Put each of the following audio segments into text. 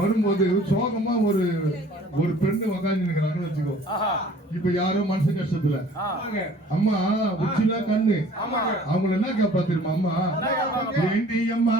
வரும்போது சோகமா ஒரு ஒரு பெண்ணு உக்காந்து நிக்கிறாங்கன்னு வச்சுக்கோ. இப்ப யாரோ மனசு கஷ்டத்துல அம்மா உச்சில கண்ணு அவங்கள என்ன கேப்பா தெரியுமா? அம்மா ஏண்டி அம்மா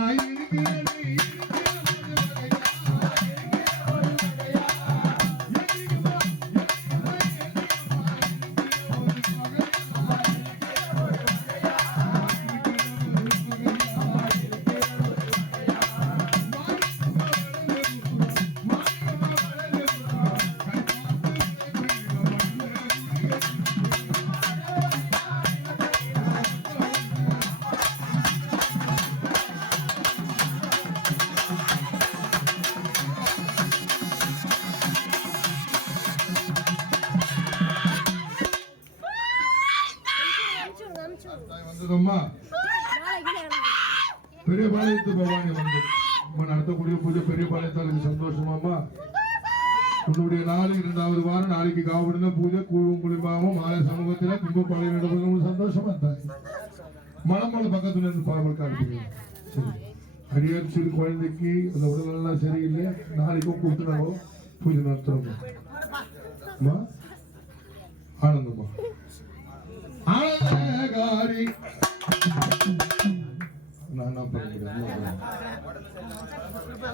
பெரிய பாளையத்து பவானி வந்து நடத்தக்கூடிய பூஜை பெரிய பாளையத்தாருக்கு சந்தோஷமாமா. உன்னுடைய நாளைக்கு 2வது வாரம் நாளைக்கு காவடின பூஜை கூழும் குளிப்பாவும் மாலை சமூகத்தில கும்பப்பாளையம் நடப்பது சந்தோஷமா இருந்தாங்க. மலமலை பக்கத்துல இருந்து பாவல் காட்டுங்க. சரி அடியார் சிறு குழந்தைக்கு அந்த உடலெல்லாம் சரியில்லை. நாளைக்கும் கூப்பிட்டு பூஜை நடத்துறோம். ஆனந்தமா ஆனந்தகாரி நான்